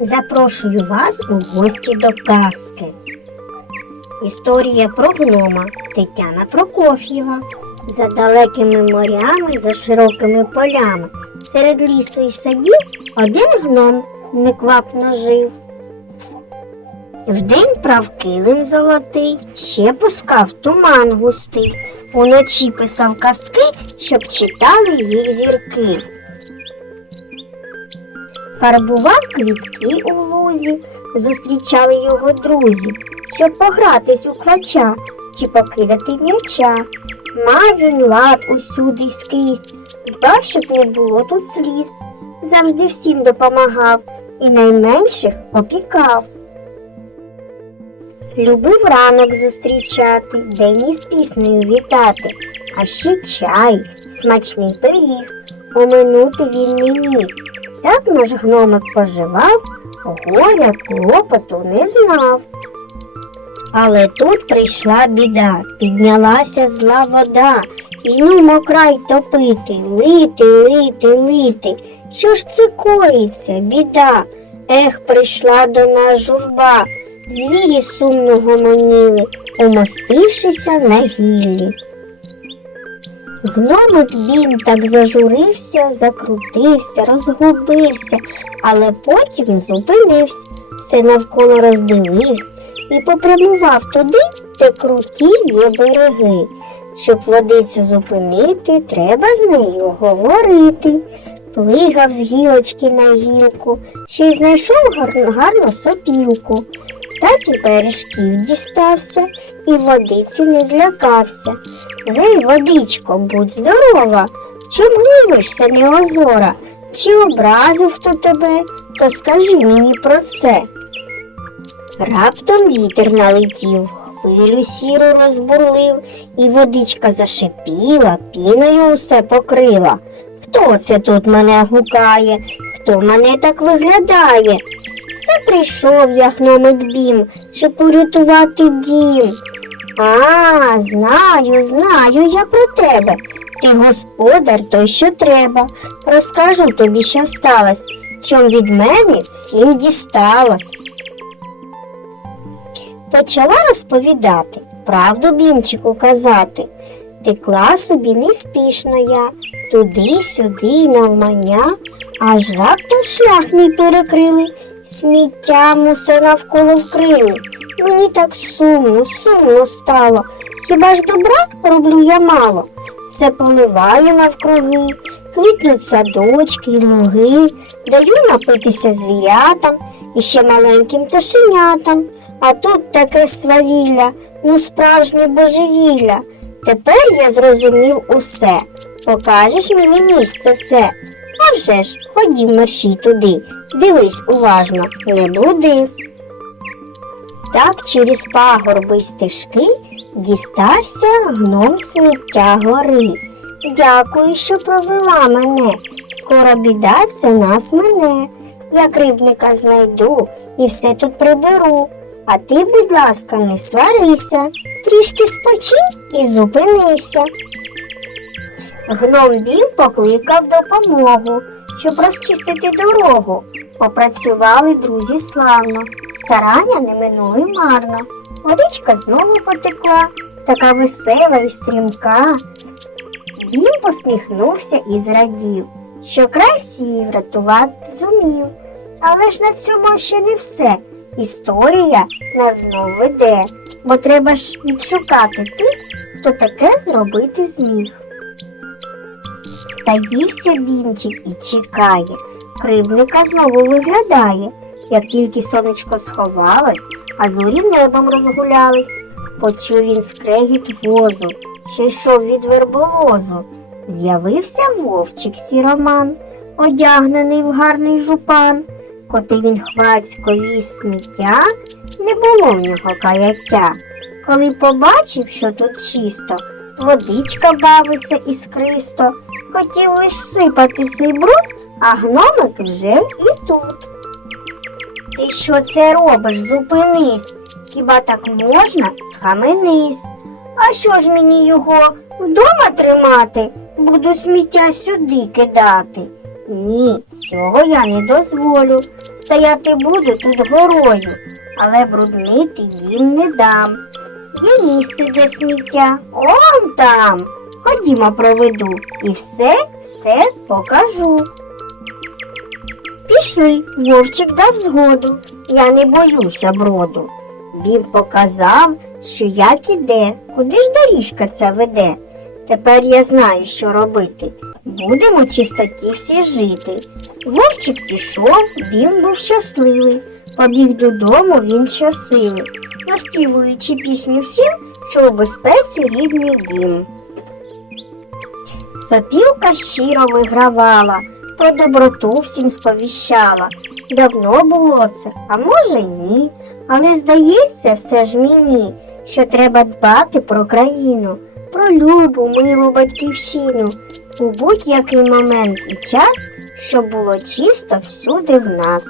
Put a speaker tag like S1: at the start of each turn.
S1: Запрошую вас у гості до казки. Історія про гнома Тетяна Прокоф'єва. За далекими морями, за широкими полями, серед лісу і садів один гном неквапно жив. Вдень прав килим золотий, ще пускав туман густий, уночі писав казки, щоб читали їх зірки. Фарбував квітки у лузі, зустрічали його друзі, щоб погратись у квача чи покидати м'яча. Мав він лад усюди й скрізь, дбав, щоб не було тут сліз, завжди всім допомагав і найменших опікав. Любив ранок зустрічати, день із піснею вітати, а ще чай, смачний пиріг, оминути він не міг. Так наш гномик поживав, горя клопоту не знав. Але тут прийшла біда, піднялася зла вода, і ну край топити, лити, лити, лити. Що ж це коїться, біда? Ех, прийшла до нас журба, звірі сумно гомоніли, умостившися на гіллі. Гномик бім так зажурився, закрутився, розгубився, але потім зупинився, все навколо роздивився і попрямував туди, де круті є береги. Щоб водицю зупинити, треба з нею говорити. Плигав з гілочки на гілку, ще й знайшов гарну, гарну сопілку. Так і бережків дістався, і водиці не злякався. Гей, водичко, будь здорова, чим гнівишся, неозора? Чи образив хто тебе, то скажи мені про це. Раптом вітер налетів, хвилю сіру розбурлив, і водичка зашипіла, піною усе покрила. Хто це тут мене гукає? Хто мене так виглядає? Це прийшов я гномик бім, щоб порятувати дім. А, знаю, знаю я про тебе. Ти господар той, що треба. Розкажу тобі, що сталося, чом від мене всім дісталось. Почала розповідати, правду бімчику казати. Текла собі неспішно я, туди-сюди навмання, аж раптом шлях мій перекрили, сміттям усе навколо вкрили. Мені так сумно, сумно стало. Хіба ж добра роблю я мало? Все поливаю навкруги, квітнуть садочки й луги, даю напитися звірятам і ще маленьким пташенятам. А тут таке свавілля, ну справжнє божевілля. Тепер я зрозумів усе. Покажеш мені місце це. А вже ж, ходім мерщій туди, дивись уважно, не блуди. Так через пагорби стежки дістався гном сміття гори. Дякую, що провела мене. Скоро біда це нас мене. Я кривдника знайду і все тут приберу. А ти, будь ласка, не сварися, трішки спочинь і зупинися. Гном Бім покликав допомогу, щоб розчистити дорогу. Попрацювали друзі славно, старання не минули марно. Водичка знову потекла, така весела і стрімка. Бім посміхнувся і зрадів, що край свій врятувати зумів. Але ж на цьому ще не все. Історія нас знов веде, бо треба ж відшукати тих, хто таке зробити зміг. Стаївся бімчик і чекає, кривника знову виглядає, як тільки сонечко сховалось, а зорі небом розгулялись. Почув він скрегіт возу, що йшов від верболозу. З'явився вовчик сіроман, одягнений в гарний жупан. Коти він хвацько віз сміття, не було в нього каяття. Коли побачив, що тут чисто, водичка бавиться іскристо, хотів лиш сипати цей бруд, а гномик вже і тут. Ти що це робиш? Зупинись. Хіба так можна? Схаменись. А що ж мені його вдома тримати? буду сміття сюди кидати. Ні, цього я не дозволю. Стояти буду тут горою, але бруднити дім не дам. Є місце для сміття, он там. Ходімо проведу і все, все покажу. Пішли, вовчик дав згоду. Я не боюся броду. Він показав, що як іде, куди ж доріжка ця веде. Тепер я знаю, що робити. Будемо чистоті всі жити. Вовчик пішов, він був щасливий. Побіг додому він щосили, наспівуючи пісню всім, що у безпеці рідний дім. Сопілка щиро вигравала, про доброту всім сповіщала. Давно було це, а може й ні. Але здається, все ж мені, що треба дбати про країну, про любу, милу батьківщину у будь-який момент і час, щоб було чисто всюди в нас.